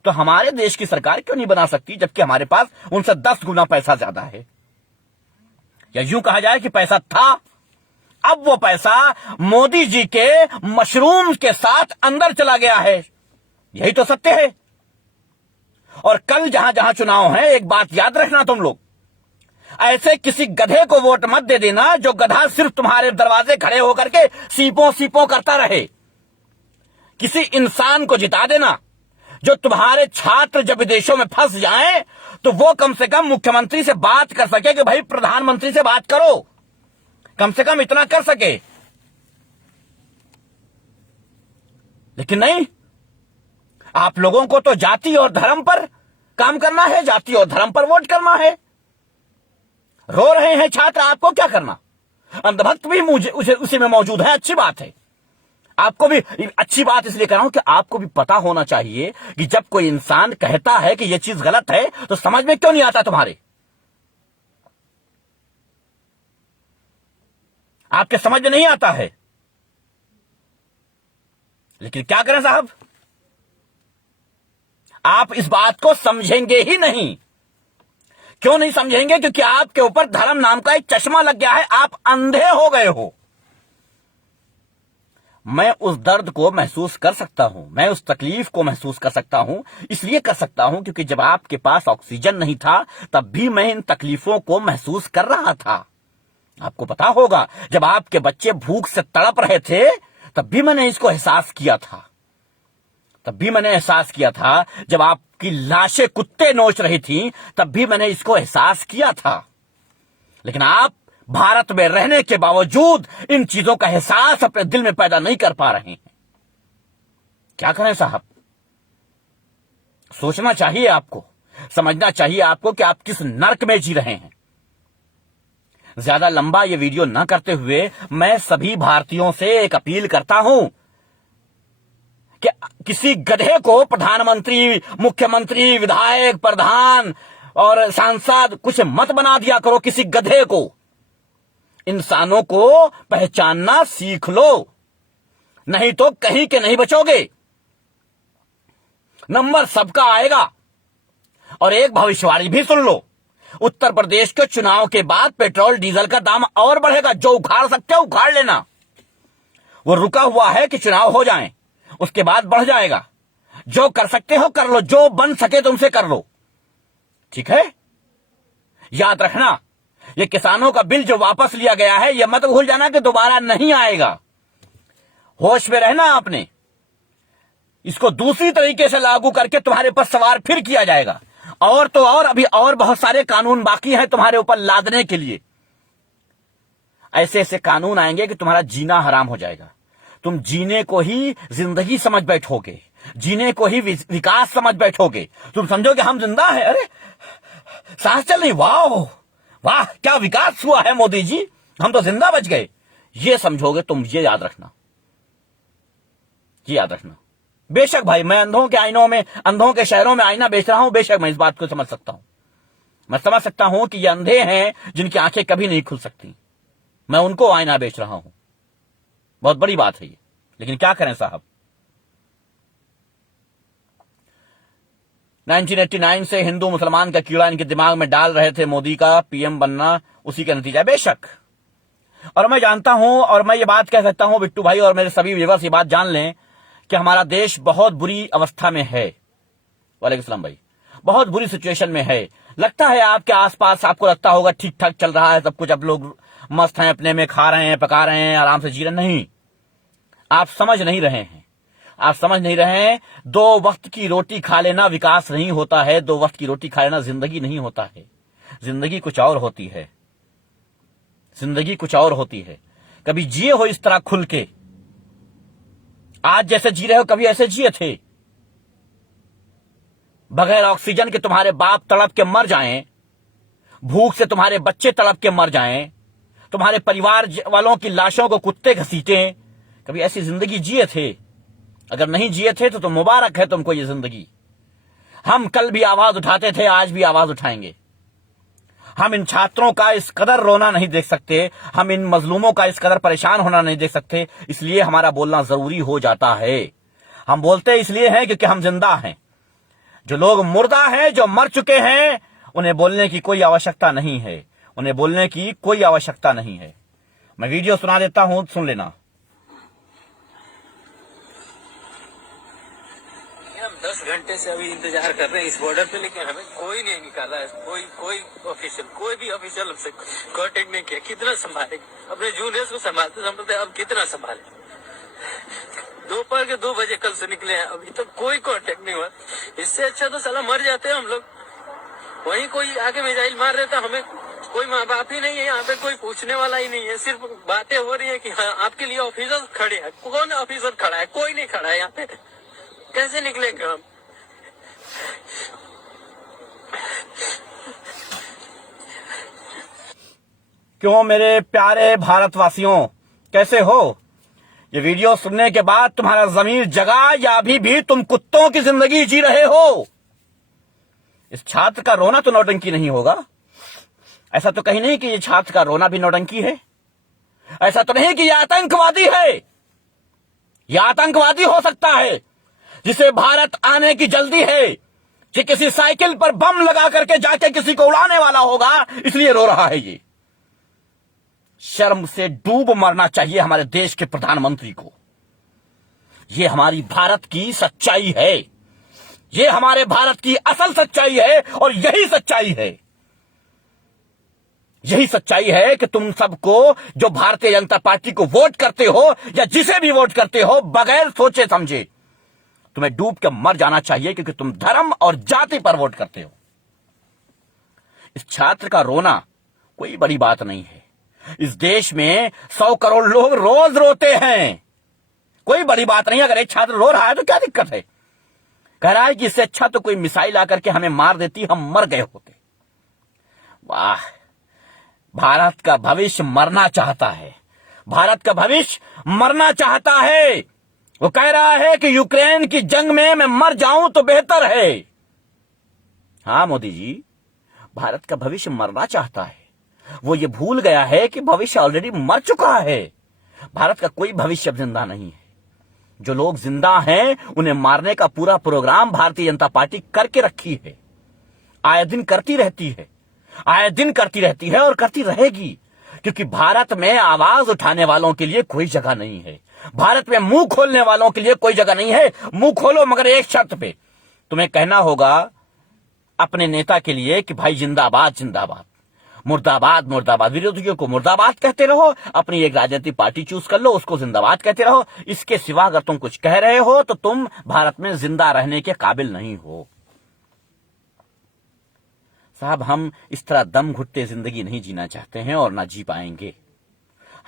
तो हमारे देश की सरकार क्यों नहीं बना सकती, जबकि हमारे पास उनसे 10 गुना पैसा ज्यादा है? या यूं कहा जाए कि पैसा था, अब वो पैसा मोदी जी के मशरूम के साथ अंदर चला गया है। यही तो सत्य है। और कल जहां जहां चुनाव है, एक बात याद रखना तुम लोग, ऐसे किसी गधे को वोट मत दे देना जो गधा सिर्फ तुम्हारे दरवाजे खड़े होकर के सीपों सीपों करता रहे। किसी इंसान को जिता देना जो तुम्हारे छात्र जब विदेशों में फंस जाएं तो वो कम से कम मुख्यमंत्री से बात कर सके कि भाई प्रधानमंत्री से बात करो, कम से कम इतना कर सके। लेकिन नहीं, आप लोगों को तो जाति और धर्म पर काम करना है, जाति और धर्म पर वोट करना है। रो रहे हैं छात्र, आपको क्या करना? अंधभक्त भी मुझे उसी में मौजूद है, अच्छी बात है। आपको भी अच्छी बात इसलिए कह रहा हूं कि आपको भी पता होना चाहिए कि जब कोई इंसान कहता है कि यह चीज गलत है तो समझ में क्यों नहीं आता तुम्हारे? आपके समझ में नहीं आता है। लेकिन क्या करें साहब, आप इस बात को समझेंगे ही नहीं। क्यों नहीं समझेंगे? क्योंकि आपके ऊपर धर्म नाम का एक चश्मा लग गया है, आप अंधे हो गए हो। मैं उस दर्द को महसूस कर सकता हूं, मैं उस तकलीफ को महसूस कर सकता हूं। इसलिए कर सकता हूं क्योंकि जब आपके पास ऑक्सीजन नहीं था तब भी मैं इन तकलीफों को महसूस कर रहा था। आपको पता होगा, जब आपके बच्चे भूख से तड़प रहे थे तब भी मैंने इसको एहसास किया था। तब भी मैंने एहसास किया था, जब आपकी लाशें कुत्ते नोच रही थी तब भी मैंने इसको एहसास किया था। लेकिन आप भारत में रहने के बावजूद इन चीजों का एहसास अपने दिल में पैदा नहीं कर पा रहे हैं। क्या करें साहब? सोचना चाहिए आपको, समझना चाहिए आपको कि आप किस नर्क में जी रहे हैं। ज्यादा लंबा ये वीडियो ना करते हुए मैं सभी भारतीयों से एक अपील करता हूं कि किसी गधे को प्रधानमंत्री, मुख्यमंत्री, विधायक, प्रधान और सांसद कुछ मत बना दिया करो। किसी गधे को, इंसानों को पहचानना सीख लो, नहीं तो कहीं के नहीं बचोगे। नंबर सबका आएगा। और एक भविष्यवाणी भी सुन लो, उत्तर प्रदेश के चुनाव के बाद पेट्रोल डीजल का दाम और बढ़ेगा। जो उखाड़ सकते हो उखाड़ लेना, वो रुका हुआ है कि चुनाव हो जाएं, उसके बाद बढ़ जाएगा। जो कर सकते हो कर लो, जो बन सके तुमसे कर लो, ठीक है? याद रखना, ये किसानों का बिल जो वापस लिया गया है, ये मत भूल जाना कि दोबारा नहीं आएगा। होश में रहना आपने। इसको दूसरी तरीके से लागू करके तुम्हारे ऊपर सवार फिर किया जाएगा। और तो और अभी और बहुत सारे कानून बाकी हैं तुम्हारे ऊपर लादने के लिए। ऐसे ऐसे कानून आएंगे कि तुम्हारा जीना हराम हो जाएगा। तुम जीने को ही जिंदगी समझ बैठोगे, जीने को ही विकास समझ बैठोगे। तुम समझोगे हम जिंदा है, अरे सांस चल रही, वाह वाह क्या विकास हुआ है मोदी जी, हम तो जिंदा बच गए। ये समझोगे तुम। ये याद रखना, ये याद रखना। बेशक भाई, मैं अंधों के आईनों में, अंधों के शहरों में आईना बेच रहा हूं, बेशक मैं इस बात को समझ सकता हूं। मैं समझ सकता हूं कि ये अंधे हैं जिनकी आंखें कभी नहीं खुल सकती, मैं उनको आईना बेच रहा हूं। बहुत बड़ी बात है ये। लेकिन क्या करें साहब, 1989 से हिंदू मुसलमान का कीड़ा इनके दिमाग में डाल रहे थे मोदी का पीएम बनना, उसी का नतीजा बेशक। और मैं जानता हूं, और मैं ये बात कह सकता हूं बिट्टू भाई और मेरे सभी व्यूअर्स ये बात जान लें कि हमारा देश बहुत बुरी अवस्था में है। वालेकुम सलाम भाई, बहुत बुरी सिचुएशन में है। लगता है आपके आसपास आपको लगता होगा ठीक ठाक चल रहा है सब कुछ, अब लोग मस्त हैं, अपने में खा रहे हैं, पका रहे हैं, आराम से जी रहे। नहीं, आप समझ नहीं रहे हैं, आप समझ नहीं रहे हैं। 2 वक्त की रोटी खा लेना विकास नहीं होता है, 2 वक्त की रोटी खा लेना जिंदगी नहीं होता है। जिंदगी कुछ और होती है, जिंदगी कुछ और होती है। कभी जिए हो इस तरह खुल के, आज जैसे जी रहे हो कभी ऐसे जिए थे, बगैर ऑक्सीजन के तुम्हारे बाप तड़प के मर जाएं, भूख से तुम्हारे बच्चे तड़प के मर जाएं, तुम्हारे परिवार वालों की लाशों को कुत्ते घसीटें, कभी ऐसी जिंदगी जिए थे? अगर नहीं जिए थे तो मुबारक है तुमको ये जिंदगी। हम कल भी आवाज उठाते थे, आज भी आवाज उठाएंगे। हम इन छात्रों का इस कदर रोना नहीं देख सकते, हम इन मजलूमों का इस कदर परेशान होना नहीं देख सकते, इसलिए हमारा बोलना जरूरी हो जाता है। हम बोलते इसलिए हैं क्योंकि हम जिंदा हैं। जो लोग मुर्दा हैं, जो मर चुके हैं, उन्हें बोलने की कोई आवश्यकता नहीं है, उन्हें बोलने की कोई आवश्यकता नहीं है। मैं वीडियो सुना देता हूं, सुन लेना। हम 10 घंटे से अभी इंतजार कर रहे हैं इस बॉर्डर पे, लेकिन हमें कोई नहीं निकाला है। कोई ऑफिशियल, कोई भी ऑफिशियल हमसे कांटेक्ट नहीं किया। कितना संभाले अपने जूनियर्स को, संभालते संभालते अब कितना संभाले। दोपहर के 2 बजे कल से निकले हैं, अभी तक कोई कांटेक्ट नहीं हुआ। इससे अच्छा तो साला मर जाते हैं हम लोग। वहीं कोई आके मिसाइल मार देता, हमें कोई माँ बाप ही नहीं है यहाँ पे, कोई पूछने वाला ही नहीं है। सिर्फ बातें हो रही है कि हाँ आपके लिए ऑफिसर खड़े हैं। कौन ऑफिसर खड़ा है? कोई नहीं खड़ा है यहाँ पे। कैसे निकलेंगे हम? क्यों मेरे प्यारे भारतवासियों, कैसे हो? ये वीडियो सुनने के बाद तुम्हारा ज़मीर जगा या अभी भी तुम कुत्तों की जिंदगी जी रहे हो? इस छात्र का रोना तो नौटंकी नहीं होगा। ऐसा तो कहीं नहीं कि ये छात्र का रोना भी नौटंकी है। ऐसा तो नहीं कि यह आतंकवादी है। यह आतंकवादी हो सकता है जिसे भारत आने की जल्दी है, कि किसी साइकिल पर बम लगा करके जाके किसी को उड़ाने वाला होगा, इसलिए रो रहा है। ये शर्म से डूब मरना चाहिए हमारे देश के प्रधानमंत्री को। ये हमारी भारत की सच्चाई है। ये हमारे भारत की असल सच्चाई है और यही सच्चाई है। यही सच्चाई है कि तुम सबको, जो भारतीय जनता पार्टी को वोट करते हो या जिसे भी वोट करते हो, बगैर सोचे समझे तुम्हें डूब के मर जाना चाहिए, क्योंकि तुम धर्म और जाति पर वोट करते हो। इस छात्र का रोना कोई बड़ी बात नहीं है। इस देश में 100 करोड़ लोग रोज रोते हैं। कोई बड़ी बात नहीं। अगर एक छात्र रो रहा है तो क्या दिक्कत है? कह रहा है कि इससे अच्छा तो कोई मिसाइल आकर के हमें मार देती, हम मर गए होते। वाह, भारत का भविष्य मरना चाहता है। भारत का भविष्य मरना चाहता है। वो कह रहा है कि यूक्रेन की जंग में मैं मर जाऊं तो बेहतर है। हां मोदी जी, भारत का भविष्य मरना चाहता है। वो ये भूल गया है कि भविष्य ऑलरेडी मर चुका है। भारत का कोई भविष्य अब जिंदा नहीं है। जो लोग जिंदा हैं उन्हें मारने का पूरा प्रोग्राम भारतीय जनता पार्टी करके रखी है। आए दिन करती रहती है, आए दिन करती रहती है और करती रहेगी, क्योंकि भारत में आवाज उठाने वालों के लिए कोई जगह नहीं है। भारत में मुंह खोलने वालों के लिए कोई जगह नहीं है। मुंह खोलो, मगर एक शर्त पे। तुम्हें कहना होगा अपने नेता के लिए कि भाई जिंदाबाद जिंदाबाद, मुर्दाबाद मुर्दाबाद। विरोधियों को मुर्दाबाद कहते रहो, अपनी एक राजनीतिक पार्टी चूज कर लो, उसको जिंदाबाद कहते रहो। इसके सिवा अगर तुम कुछ कह रहे हो तो तुम भारत में जिंदा रहने के काबिल नहीं हो। साहब, हम इस तरह दम घुटते जिंदगी नहीं जीना चाहते हैं और ना जी पाएंगे।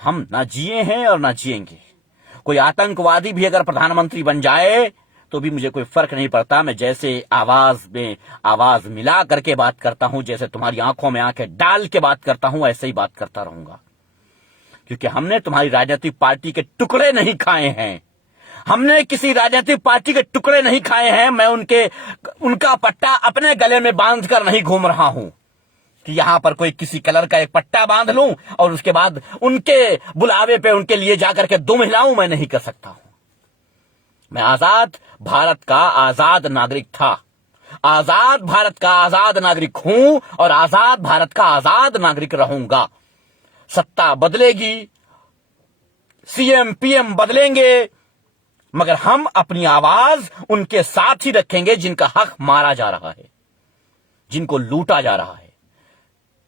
हम ना जिए हैं और ना जिएंगे। कोई आतंकवादी भी अगर प्रधानमंत्री बन जाए तो भी मुझे कोई फर्क नहीं पड़ता। मैं जैसे आवाज में आवाज मिला करके बात करता हूं, जैसे तुम्हारी आंखों में आंखें डाल के बात करता हूं, ऐसे ही बात करता रहूंगा। क्योंकि हमने तुम्हारी राजनीतिक पार्टी के टुकड़े नहीं खाए हैं। हमने किसी राजनीतिक पार्टी के टुकड़े नहीं खाए हैं। मैं उनका पट्टा अपने गले में बांध कर नहीं घूम रहा हूं कि यहां पर कोई किसी कलर का एक पट्टा बांध लूं और उसके बाद उनके बुलावे पे उनके लिए जाकर के दुम हिलाऊं। मैं नहीं कर सकता हूं। मैं आजाद भारत का आजाद नागरिक था, आजाद भारत का आजाद नागरिक हूं और आजाद भारत का आजाद नागरिक रहूंगा। सत्ता बदलेगी, सीएम पीएम बदलेंगे, मगर हम अपनी आवाज उनके साथ ही रखेंगे जिनका हक मारा जा रहा है, जिनको लूटा जा रहा है,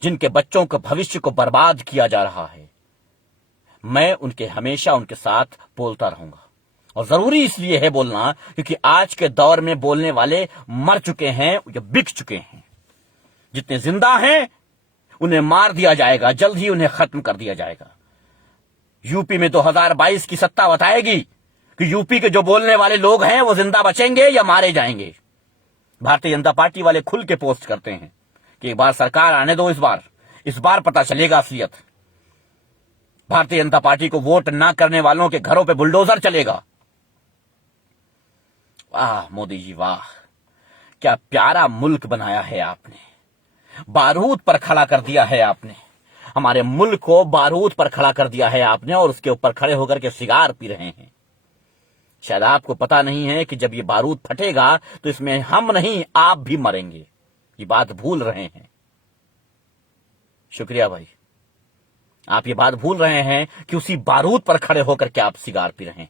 जिनके बच्चों के भविष्य को बर्बाद किया जा रहा है। मैं हमेशा उनके साथ बोलता रहूंगा। और जरूरी इसलिए है बोलना क्योंकि आज के दौर में बोलने वाले मर चुके हैं या बिक चुके हैं। जितने जिंदा हैं उन्हें मार दिया जाएगा, जल्द ही उन्हें खत्म कर दिया जाएगा। यूपी में 2022 की सत्ता बताएगी कि यूपी के जो बोलने वाले लोग हैं वो जिंदा बचेंगे या मारे जाएंगे। भारतीय जनता पार्टी वाले खुल के पोस्ट करते हैं कि एक बार सरकार आने दो, इस बार पता चलेगा असलियत। भारतीय जनता पार्टी को वोट ना करने वालों के घरों पे बुलडोजर चलेगा। वाह मोदी जी वाह, क्या प्यारा मुल्क बनाया है आपने। बारूद पर खड़ा कर दिया है आपने, हमारे मुल्क को बारूद पर खड़ा कर दिया है आपने, और उसके ऊपर खड़े होकर के सिगार पी रहे हैं। शायद आपको पता नहीं है कि जब ये बारूद फटेगा तो इसमें हम नहीं आप भी मरेंगे। ये बात भूल रहे हैं। शुक्रिया भाई, आप ये बात भूल रहे हैं कि उसी बारूद पर खड़े होकर के आप सिगार पी रहे हैं।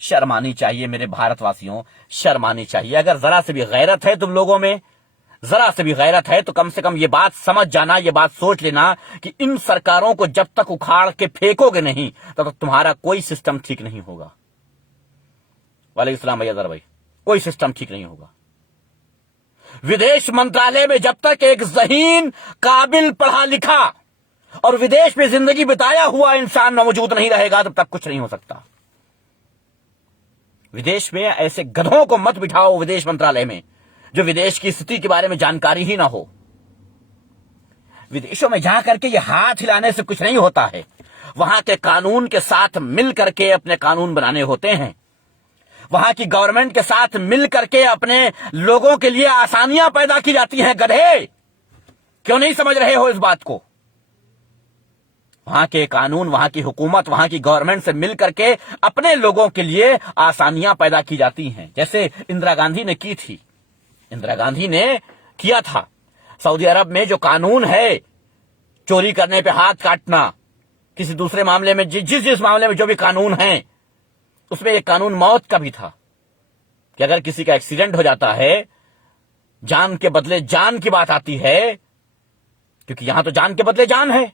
शर्म आनी चाहिए मेरे भारतवासियों, शर्म आनी चाहिए। अगर जरा से भी गैरत है तुम लोगों में, जरा से भी गैरत है तो कम से कम ये बात समझ जाना, ये बात सोच लेना कि इन सरकारों को जब तक उखाड़ के फेंकोगे नहीं तब तक तुम्हारा कोई सिस्टम ठीक नहीं होगा। वालेकुम सलाम भैया जरा भाई, कोई सिस्टम ठीक नहीं होगा। विदेश मंत्रालय में जब तक एक ज़हीन, काबिल, पढ़ा लिखा और विदेश में जिंदगी बिताया हुआ इंसान मौजूद नहीं रहेगा तब तक कुछ नहीं हो सकता। विदेश में ऐसे गधों को मत बिठाओ विदेश मंत्रालय में जो विदेश की स्थिति के बारे में जानकारी ही ना हो। विदेशों में जाकर के ये हाथ हिलाने से कुछ नहीं होता है। वहां के कानून के साथ मिल करके अपने कानून बनाने होते हैं। वहां की गवर्नमेंट के साथ मिल करके अपने लोगों के लिए आसानियां पैदा की जाती हैं। गधे, क्यों नहीं समझ रहे हो इस बात को? वहां के कानून, वहां की हुकूमत, वहां की गवर्नमेंट से मिल करके अपने लोगों के लिए आसानियां पैदा की जाती हैं, जैसे इंदिरा गांधी ने की थी। इंदिरा गांधी ने किया था। सऊदी अरब में जो कानून है, चोरी करने पे हाथ काटना, किसी दूसरे मामले में जिस मामले में जो भी कानून है, उसमें एक कानून मौत का भी था कि अगर किसी का एक्सीडेंट हो जाता है, जान के बदले जान की बात आती है, क्योंकि यहां तो जान के बदले जान है।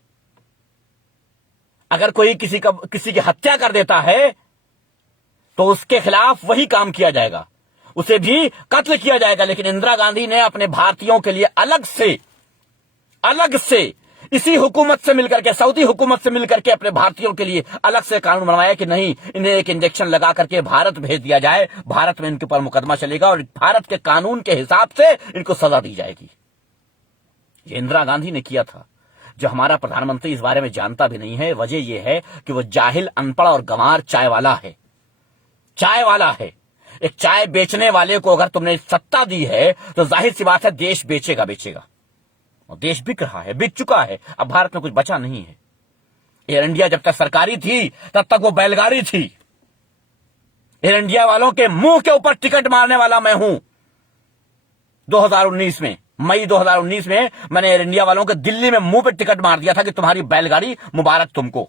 अगर कोई किसी की हत्या कर देता है तो उसके खिलाफ वही काम किया जाएगा, उसे भी कत्ल किया जाएगा। लेकिन इंदिरा गांधी ने अपने भारतीयों के लिए अलग से इसी हुकूमत से मिलकर के, सऊदी हुकूमत से मिलकर के अपने भारतीयों के लिए अलग से कानून बनवाया कि नहीं, इन्हें एक इंजेक्शन लगा करके भारत भेज दिया जाए, भारत में इनके ऊपर मुकदमा चलेगा और भारत के कानून के हिसाब से इनको सजा दी जाएगी। ये इंदिरा गांधी ने किया था, जो हमारा प्रधानमंत्री इस बारे में जानता भी नहीं है। वजह यह है कि वो जाहिल, अनपढ़ और गंवार चाय वाला है। एक चाय बेचने वाले को अगर तुमने सत्ता दी है तो जाहिर सी बात है देश बेचेगा। और देश बिक रहा है, बिक चुका है। अब भारत में कुछ बचा नहीं है। एयर इंडिया जब तक सरकारी थी तब तक वो बैलगाड़ी थी। एयर इंडिया वालों के मुंह के ऊपर टिकट मारने वाला मैं हूं। 2019 में, मई 2019 में मैंने एयर इंडिया वालों के दिल्ली में मुंह पे टिकट मार दिया था कि तुम्हारी बैलगाड़ी मुबारक तुमको।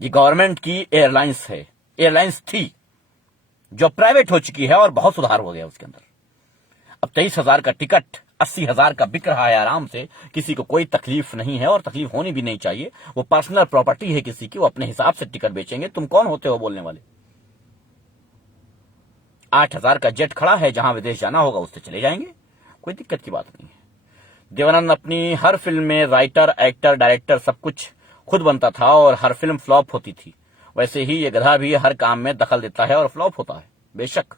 ये गवर्नमेंट की एयरलाइंस थी जो प्राइवेट हो चुकी है और बहुत सुधार हो गया उसके अंदर। अब 23,000 का टिकट 80,000 का बिक रहा है आराम से। किसी को कोई तकलीफ नहीं है और तकलीफ होनी भी नहीं चाहिए। वो पर्सनल प्रॉपर्टी है किसी की, वो अपने हिसाब से टिकट बेचेंगे। तुम कौन होते हो बोलने वाले? 8,000 का जेट खड़ा है, जहां विदेश जाना होगा उससे चले जाएंगे, कोई दिक्कत की बात नहीं है। देवानंद अपनी हर फिल्म में राइटर, एक्टर, डायरेक्टर सब कुछ खुद बनता था और हर फिल्म फ्लॉप होती थी। वैसे ही ये गधा भी हर काम में दखल देता है और फ्लॉप होता है। बेशक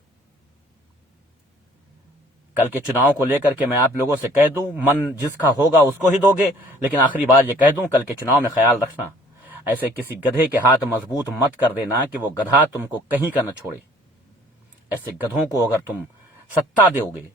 कल के चुनाव को लेकर के मैं आप लोगों से कह दूं, मन जिसका होगा उसको ही दोगे, लेकिन आखिरी बार ये कह दूं, कल के चुनाव में ख्याल रखना, ऐसे किसी गधे के हाथ मजबूत मत कर देना कि वो गधा तुमको कहीं का न छोड़े। ऐसे गधों को अगर तुम सत्ता दोगे,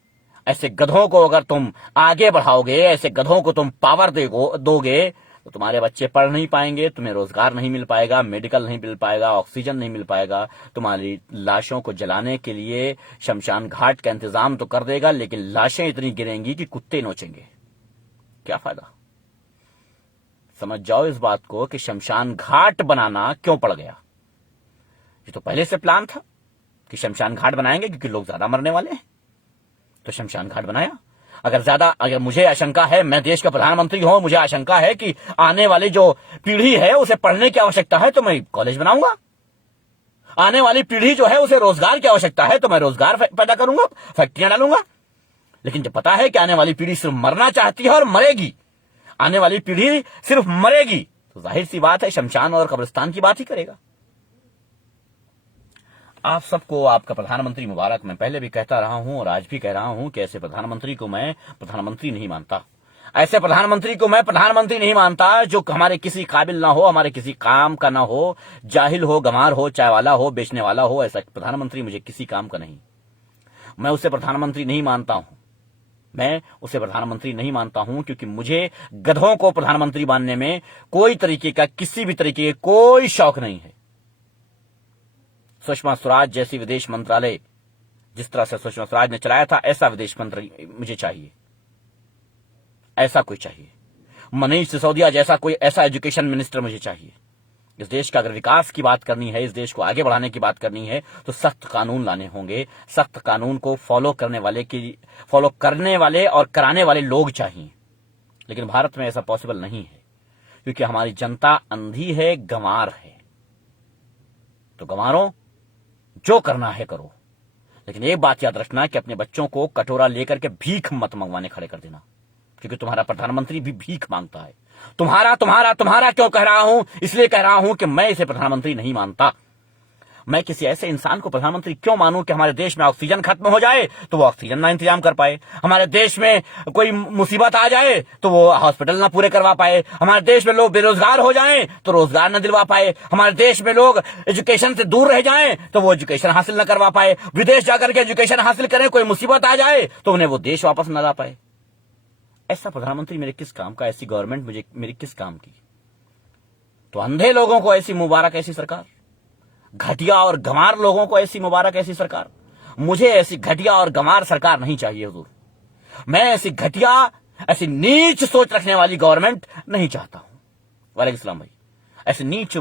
ऐसे गधों को अगर तुम आगे बढ़ाओगे, ऐसे गधों को तुम पावर दोगे तो तुम्हारे बच्चे पढ़ नहीं पाएंगे, तुम्हें रोजगार नहीं मिल पाएगा, मेडिकल नहीं मिल पाएगा, ऑक्सीजन नहीं मिल पाएगा। तुम्हारी लाशों को जलाने के लिए शमशान घाट का इंतजाम तो कर देगा, लेकिन लाशें इतनी गिरेंगी कि कुत्ते नोचेंगे। क्या फायदा? समझ जाओ इस बात को कि शमशान घाट बनाना क्यों पड़ गया। ये तो पहले से प्लान था कि शमशान घाट बनाएंगे क्योंकि लोग ज्यादा मरने वाले हैं, तो शमशान घाट बनाया। अगर मुझे आशंका है, मैं देश का प्रधानमंत्री हूं, मुझे आशंका है कि आने वाली जो पीढ़ी है उसे पढ़ने की आवश्यकता है तो मैं कॉलेज बनाऊंगा। आने वाली पीढ़ी जो है उसे रोजगार की आवश्यकता है तो मैं रोजगार पैदा करूंगा, फैक्ट्रियां डालूंगा। लेकिन जब पता है कि आने वाली पीढ़ी सिर्फ मरना चाहती है और मरेगी, आने वाली पीढ़ी सिर्फ मरेगी, तो जाहिर सी बात है शमशान और कब्रिस्तान की बात ही करेगा। आप सबको आपका प्रधानमंत्री मुबारक। मैं पहले भी कहता रहा हूं और आज भी कह रहा हूं कि ऐसे प्रधानमंत्री को मैं प्रधानमंत्री नहीं मानता। ऐसे प्रधानमंत्री को मैं प्रधानमंत्री नहीं मानता जो हमारे किसी काबिल ना हो, हमारे किसी काम का ना हो, जाहिल हो, गंवार हो, चाय वाला हो, बेचने वाला हो। ऐसा प्रधानमंत्री मुझे किसी काम का नहीं। मैं उसे प्रधानमंत्री नहीं मानता हूं। मैं उसे प्रधानमंत्री नहीं मानता हूं क्योंकि मुझे गधों को प्रधानमंत्री मानने में कोई तरीके का, किसी भी तरीके का कोई शौक नहीं है। सुषमा स्वराज जैसी विदेश मंत्रालय, जिस तरह से सुषमा स्वराज ने चलाया था, ऐसा विदेश मंत्री मुझे चाहिए। ऐसा कोई चाहिए। मनीष सिसोदिया जैसा कोई ऐसा एजुकेशन मिनिस्टर मुझे चाहिए। इस देश का अगर विकास की बात करनी है, इस देश को आगे बढ़ाने की बात करनी है तो सख्त कानून लाने होंगे। सख्त कानून को फॉलो करने वाले और कराने वाले लोग चाहिए। लेकिन भारत में ऐसा पॉसिबल नहीं है क्योंकि हमारी जनता अंधी है, गंवार है। तो गंवारों, जो करना है करो, लेकिन एक बात याद रखना कि अपने बच्चों को कटोरा लेकर के भीख मत मंगवाने खड़े कर देना, क्योंकि तुम्हारा प्रधानमंत्री भी भीख मांगता है। तुम्हारा तुम्हारा तुम्हारा क्यों कह रहा हूं? इसलिए कह रहा हूं कि मैं इसे प्रधानमंत्री नहीं मानता। मैं किसी ऐसे इंसान को प्रधानमंत्री क्यों मानूं कि हमारे देश में ऑक्सीजन खत्म हो जाए तो वो ऑक्सीजन ना इंतजाम कर पाए, हमारे देश में कोई मुसीबत आ जाए तो वो हॉस्पिटल ना पूरे करवा पाए, हमारे देश में लोग बेरोजगार हो जाएं तो रोजगार न दिलवा पाए, हमारे देश में लोग एजुकेशन से दूर रह जाएं तो वो एजुकेशन हासिल न करवा पाए, विदेश जाकर के एजुकेशन हासिल करें, कोई मुसीबत आ जाए तो उन्हें वो देश वापस न ला पाए। ऐसा प्रधानमंत्री मेरे किस काम का, ऐसी गवर्नमेंट मुझे मेरी किस काम की? तो अंधे लोगों को ऐसी मुबारक ऐसी सरकार, घटिया और गंवार लोगों को ऐसी मुबारक ऐसी सरकार। मुझे ऐसी घटिया और गंवार सरकार नहीं चाहिए हुजूर। मैं ऐसी घटिया, ऐसी नीच सोच रखने वाली गवर्नमेंट नहीं चाहता हूं। वालेकुम सलाम भाई। ऐसी नीच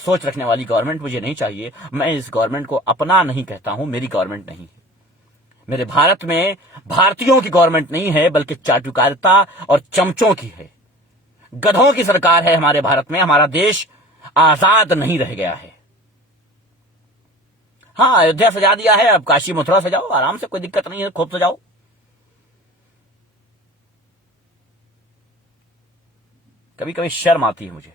सोच रखने वाली गवर्नमेंट मुझे नहीं चाहिए। मैं इस गवर्नमेंट को अपना नहीं कहता हूं, मेरी गवर्नमेंट नहीं है। मेरे भारत में भारतीयों की गवर्नमेंट नहीं है, बल्कि चाटुकारिता और चमचों की है, गधों की सरकार है हमारे भारत में। हमारा देश आजाद नहीं रह गया है। हाँ, अयोध्या सजा दिया है, अब काशी मथुरा सजाओ आराम से, कोई दिक्कत नहीं है, खूब सजाओ। कभी कभी शर्म आती है मुझे,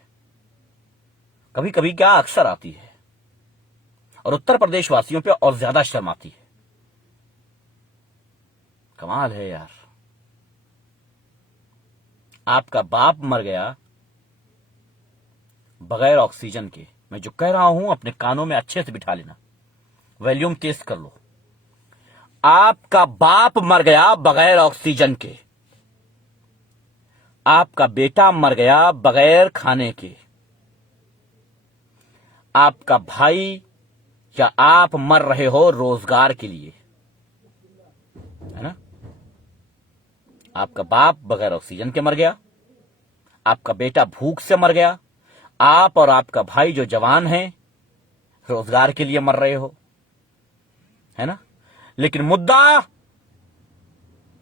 कभी कभी क्या अक्सर आती है, और उत्तर प्रदेश वासियों पे और ज्यादा शर्म आती है। कमाल है यार। आपका बाप मर गया बगैर ऑक्सीजन के। मैं जो कह रहा हूं अपने कानों में अच्छे से बिठा लेना, वॉल्यूम तेज कर लो। आपका बाप मर गया बगैर ऑक्सीजन के, आपका बेटा मर गया बगैर खाने के, आपका भाई या आप मर रहे हो रोजगार के लिए, है ना? आपका बाप बगैर ऑक्सीजन के मर गया, आपका बेटा भूख से मर गया, आप और आपका भाई जो जवान हैं रोजगार के लिए मर रहे हो, है ना? लेकिन मुद्दा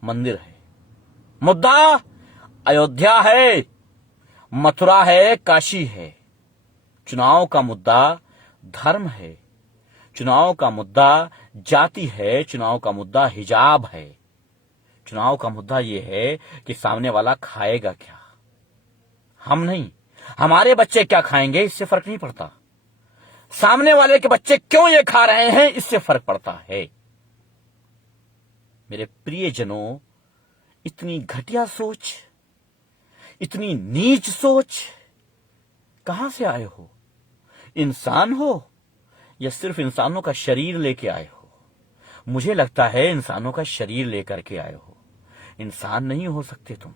मंदिर है, मुद्दा अयोध्या है, मथुरा है, काशी है। चुनाव का मुद्दा धर्म है, चुनाव का मुद्दा जाति है, चुनाव का मुद्दा हिजाब है, चुनाव का मुद्दा यह है कि सामने वाला खाएगा क्या। हम नहीं, हमारे बच्चे क्या खाएंगे इससे फर्क नहीं पड़ता, सामने वाले के बच्चे क्यों ये खा रहे हैं इससे फर्क पड़ता है। मेरे प्रियजनों, इतनी घटिया सोच, इतनी नीच सोच कहां से आए हो? इंसान हो या सिर्फ इंसानों का शरीर लेके आए हो? मुझे लगता है इंसानों का शरीर लेकर के आए हो। इंसान नहीं हो सकते तुम।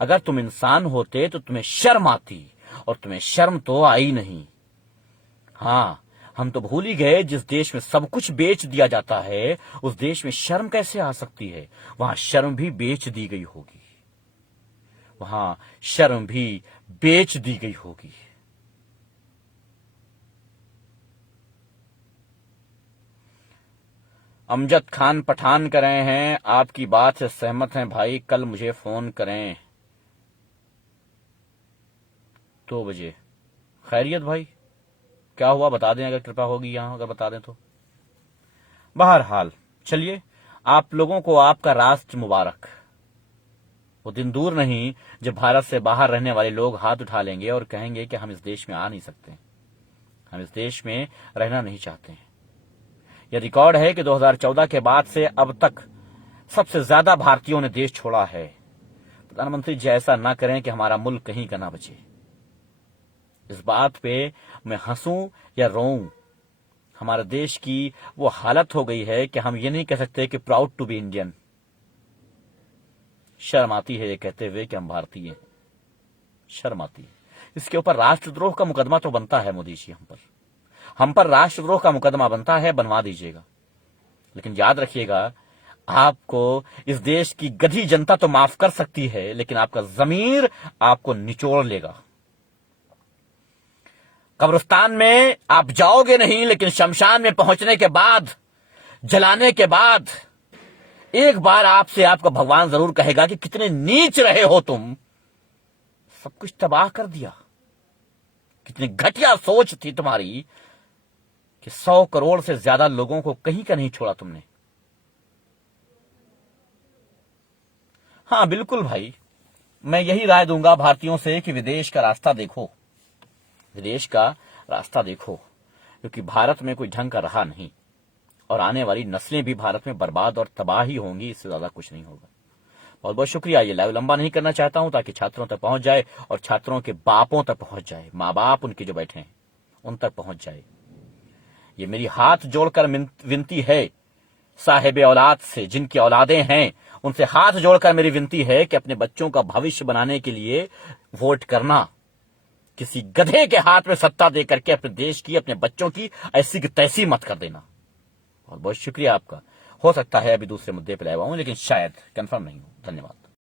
अगर तुम इंसान होते तो तुम्हें शर्म आती, और तुम्हें शर्म तो आई नहीं। हां, हम तो भूल ही गए जिस देश में सब कुछ बेच दिया जाता है उस देश में शर्म कैसे आ सकती है। वहां शर्म भी बेच दी गई होगी, वहां शर्म भी बेच दी गई होगी। अमजद खान पठान कर रहे हैं, आपकी बात से सहमत हैं भाई, कल मुझे फोन करें 2 बजे। खैरियत भाई, क्या हुआ बता दें, अगर कृपा होगी यहां, अगर बता दें तो। बहरहाल चलिए, आप लोगों को आपका राष्ट्र मुबारक। वो दिन दूर नहीं जब भारत से बाहर रहने वाले लोग हाथ उठा लेंगे और कहेंगे कि हम इस देश में आ नहीं सकते, हम इस देश में रहना नहीं चाहते हैं। यह रिकॉर्ड है कि 2014 के बाद से अब तक सबसे ज्यादा भारतीयों ने देश छोड़ा है। प्रधानमंत्री जी ऐसा ना करें कि हमारा मुल्क कहीं का ना बचे। इस बात पे मैं हंसूं या रोऊं, हमारे देश की वो हालत हो गई है कि हम ये नहीं कह सकते कि प्राउड टू बी इंडियन। शर्म आती है ये कहते हुए कि हम भारतीय हैं, शर्म आती है। इसके ऊपर राष्ट्रद्रोह का मुकदमा तो बनता है मोदी जी, हम पर राष्ट्रद्रोह का मुकदमा बनता है, बनवा दीजिएगा। लेकिन याद रखिएगा, आपको इस देश की गधी जनता तो माफ कर सकती है, लेकिन आपका ज़मीर आपको निचोड़ लेगा। कब्रिस्तान में आप जाओगे नहीं, लेकिन शमशान में पहुंचने के बाद, जलाने के बाद एक बार आपसे आपका भगवान जरूर कहेगा कि कितने नीच रहे हो तुम, सब कुछ तबाह कर दिया। कितनी घटिया सोच थी तुम्हारी कि 100 करोड़ से ज्यादा लोगों को कहीं का नहीं छोड़ा तुमने। हाँ बिल्कुल भाई, मैं यही राय दूंगा भारतीयों से कि विदेश का रास्ता देखो, विदेश का रास्ता देखो, क्योंकि भारत में कोई ढंग का रहा नहीं और आने वाली नस्लें भी भारत में बर्बाद और तबाह ही होंगी, इससे ज्यादा कुछ नहीं होगा। बहुत बहुत शुक्रिया। ये लाइव लंबा नहीं करना चाहता हूं ताकि छात्रों तक पहुंच जाए और छात्रों के बापों तक पहुंच जाए, माँ बाप उनके जो बैठे हैं उन तक पहुंच जाए। ये मेरी हाथ जोड़कर विनती है साहिब औलाद से, जिनकी औलादें हैं उनसे हाथ जोड़कर मेरी विनती है कि अपने बच्चों का भविष्य बनाने के लिए वोट करना, किसी गधे के हाथ में सत्ता दे करके अपने देश की, अपने बच्चों की ऐसी की तैसी मत कर देना। बहुत बहुत शुक्रिया आपका। हो सकता है अभी दूसरे मुद्दे पर लाया हुआ हूं, लेकिन शायद कंफर्म नहीं हूं। धन्यवाद।